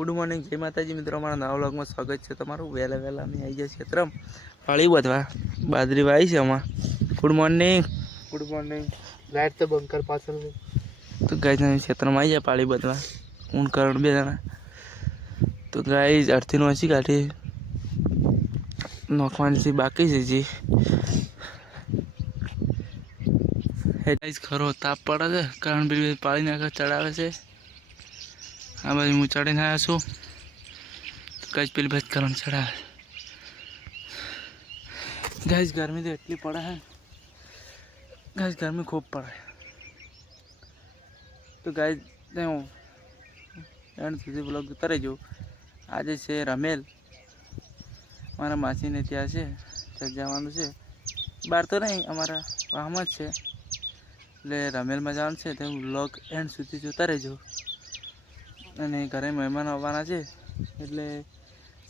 Good morning જય માતાજી મિત્રો. અમારા નવા વ્લોગમાં સ્વાગત છે તમારું. વહેલા વહેલા અમે આવી ગયા ક્ષેત્રમ પાળી બધવા બાજરી વાવી છે અમાર good morning good morning light તો બંકર પાછળ તો ગાય અમે ક્ષેત્રમાં આવી જાય પાળી બધવા હું. કરણ બે જણા. તો ગાય અડધી નો હસી કાઢી નોખવાની છે બાકી છે જી. ખરો તાપ પડે છે. કારણ બી પાળી નાખે ચડાવે છે. આ બાજુ હું ચડીને આવ્યો છું. તો કઈ પેલી ભાઈ કરણ ચડાવે. ગાઈસ, ગરમી તો એટલી પડે હે. ગાઈસ, ગરમી ખૂબ પડે. તો ગાઈસ હું એન્ડ સુધી બ્લોગ ઉતારી જવું આજે છે રમેલ. મારા માસીને ત્યાં છે. ત્યાં જવાનું છે. બહાર તો નહીં, અમારા વાહમાં જ છે. એટલે રમેલમાં જવાનું છે. તો હું બ્લોગ એન્ડ સુધી જોતા રહેજો અને ઘરે મહેમાન આવવાના છે. એટલે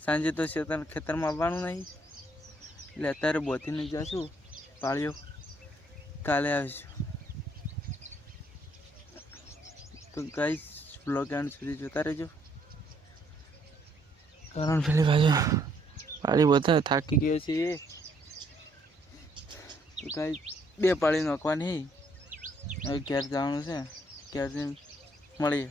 સાંજે તો ખેતર ખેતરમાં આવવાનું નહીં. એટલે અત્યારે બોથીને જશું. પાળ્યો કાલે આવીશું. તો ગાઈસ બ્લોગ એન્ડ સુધી જોતા રહેજો. કારણ પેલી બાજુ પાળી બધા થાકી ગયો છે એ તો ગાઈ બે પાળી નાખવાની. હવે ઘેર જવાનું છે. ઘેરથી મળીએ.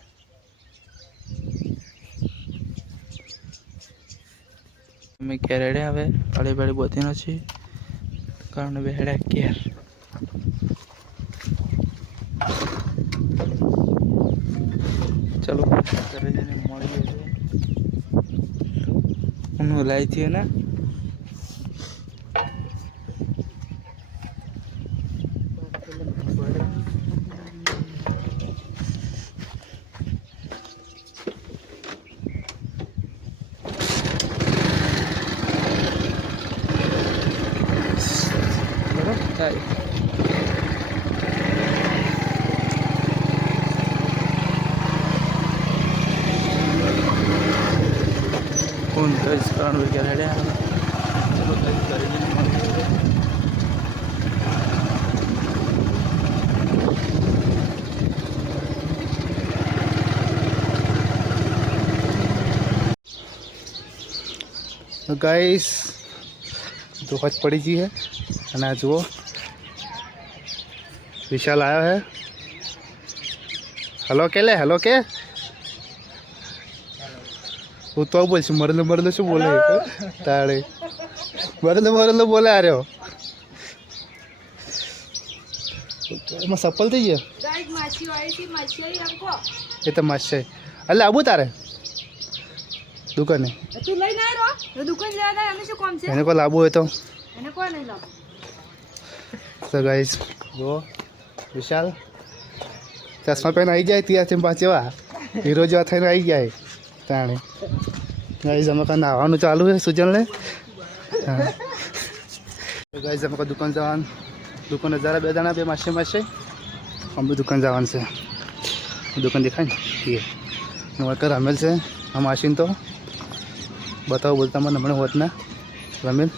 અમે ઘેર હેડે હવે. પાળી પાળી બોતી નથી કારણ બે હેડે ઘેર. ચલો ઘરે જઈને મળીએ. હું લાવી થયો ને? गाइस दो तो हज पड़ी जी है अनाज वो विशाल आया है हेलो केले हेलो के, ले, हलो के? હું તો બોલશું મરલો મરલો શું બોલે તાળે મરલો મરલો બોલે આ રહ્યો એમાં સફળ થઈ ગયો માછી માછી એ તો મસ્ત છે એટલે આવું તારે દુકાને એને કોઈ લાવવું હોય તો તો ગાઈસ જો વિશાલ ચશ્મા પહેન આવી જાય ત્યાંથી પાછી એવા હીરો જેવા થઈને આવી જાય તાણે ગાઈસ અમે કાં નાહવાનું ચાલુ છે સુજનને ગાઈઝ તો અમે કાં દુકાન જવાનું દુકાને જરા બે દાણા બે માસે માસે અમે દુકાન જવાનું છે દુકાન દેખાય ને એ વર્કર રમેલ છે આ માસીન તો બતાવો બોલતા મને હમણાં હોત ના રમેલ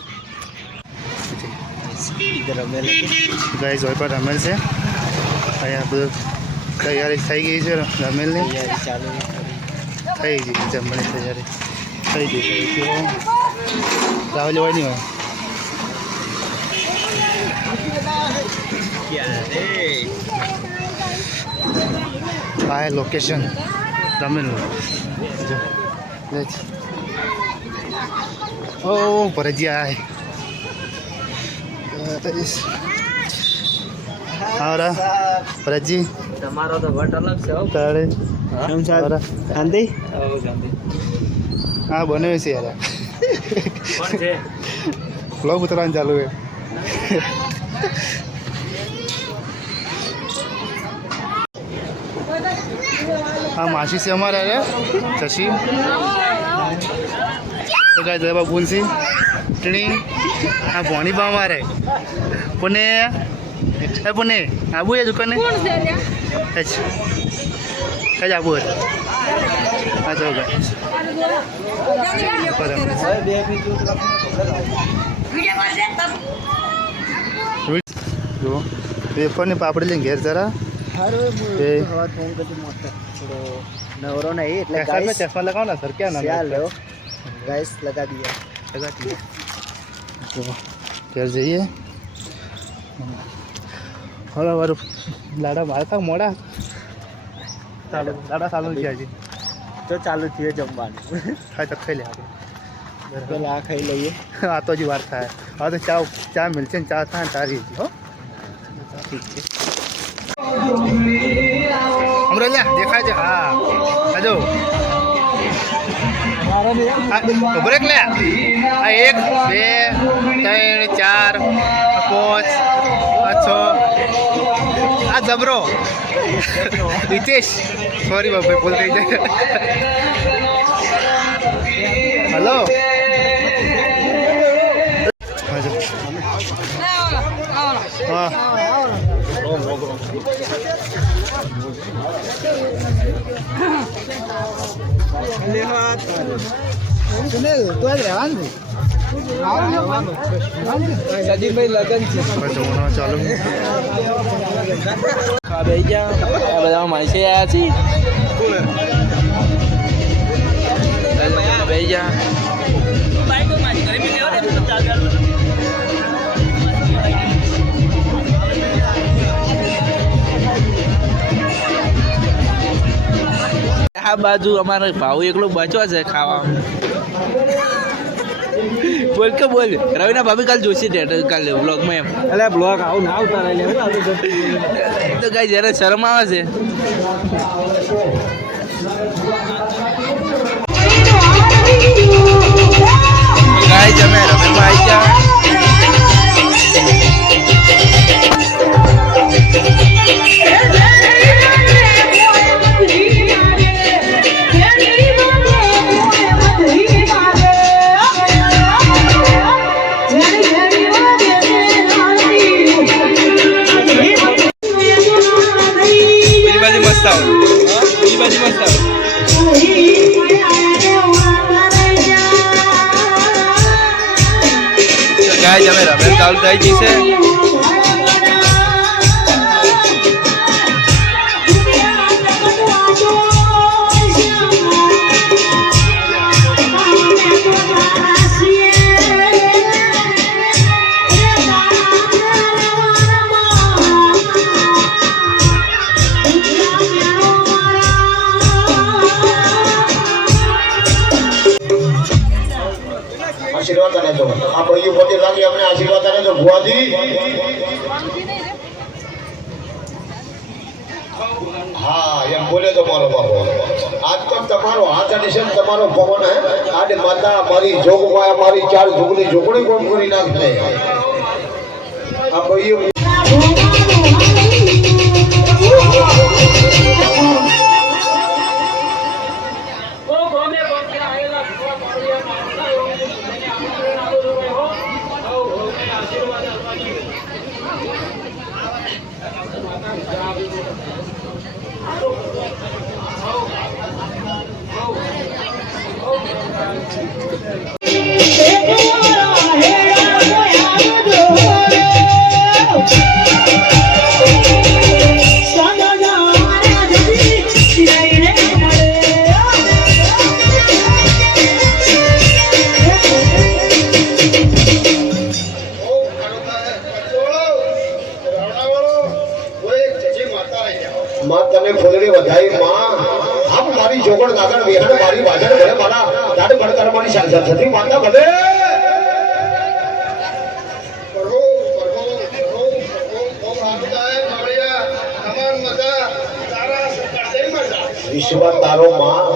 ગાઈઝ હોય પણ રમેલ છે અહીંયા બધું તૈયારી થઈ ગઈ છે રમેલની થઈ ગઈ જમવાની તૈયારી થઈ ગઈ છે. હોય નહીં હોય. આ લોકેશન રમેલનું જો. લે છે. ઓ ભરજિયા આવરા ભરતજી. તમારો તો વટ અલગ છે તારે. કેમ છે ગાંધી? ગાંધી. હા બને છે યાર. બ્લોગ ઉતરવાનું ચાલુ છે. હા માસી છે અમારે અરે શશી. તો ગાય જવા બુનસી ટીણી. હા ભોણી બા અમારે. પુને એ પુને આવું એ દુકાને? કોણ અચ્છા કઈ આબુ હતું હા તો જુઓ વેફરની પાપડી લઈને ઘેર જરા. નવરો નહીં એટલે ચશ્મા લગાવો ને સર ક્યાં ના ગાઈસ લગા દઈએ લગા દઈએ. જુઓ ઘેર જઈએ. હવે મારું લાડા મારતા મોડા. ચાલો લાડા સારું ગયા છે. તો ચાલુ થયું જમવાનું. થાય તો ખાઈ લે આપણે. પેલા આ ખાઈ લઈએ. આ તો જ વાર થાય. હા તો ચા ચા મિલશે ને ચા થાય તારી હજી હો. ઠીક છે. અમરેલા દેખાય છે? હા. આજો. ઉભરે લે. આ એક બે ત્રણ ચાર પાંચ છ. આ જબરો. રિતેશ સોરી બાપા ભૂલ થઈ જાય હલો હા સજીભાઈ લગન છે ચાલુ આ બે આ બાજુ અમારો ભાવ એકલો બચો છે ખાવા બોલ કે બોલ. રવિના ભાભી કાલ જોશે ડેટ કાલે બ્લોગમાં એમ. એટલે બ્લોગ આવું ના આવતા રહે તો. કઈ જયારે શરમ આવે છે. ગાય જમે રમે ભાઈ જા પેલી આશીર્વાદ આને દો આ ભાઈઓ પોતે લાગી અમને આશીર્વાદ આને દો ભુવાજી. હા, એમ બોલે તો મારો બાપો આજ તો તમારો હાથ અને છે તમારો પવન હે. આજે માતા મારી જોગવાય મારી ચાર જોગની જોગણી કોણ કરી નાખશે આ ભાઈઓ માં તને ખોદડી વધાઈ માં. આપ મારી જોગણ નાગણ વિહાણ મારી વાજણ ભલે મારા દાડ ભણ કરવાની સાજા થતી માતા ભલે. વિશ્વ તારો પ્રભુ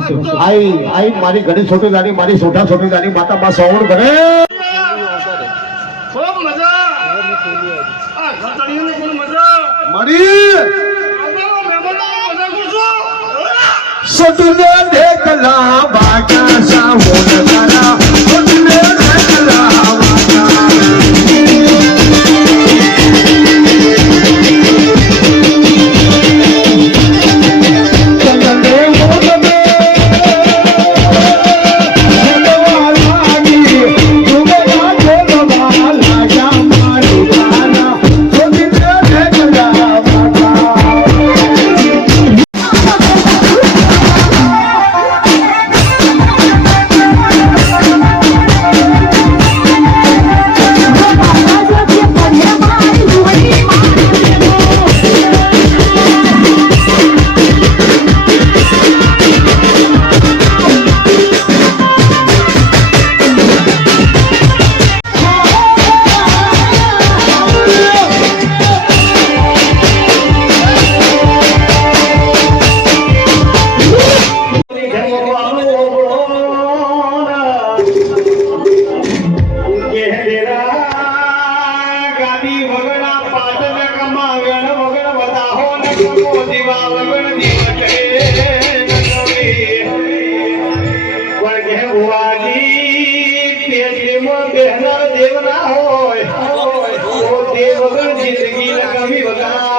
આઈ આઈ મારી ઘણી છોટી નાની મારી છોટા છોટી નાની માતા બા સવણ કરે મરી. સતુને દેખલા બાટા સાવણ કરા મેટલીમાં પહેરનાર હોય દેવ વગર જિંદગી નકામી વગર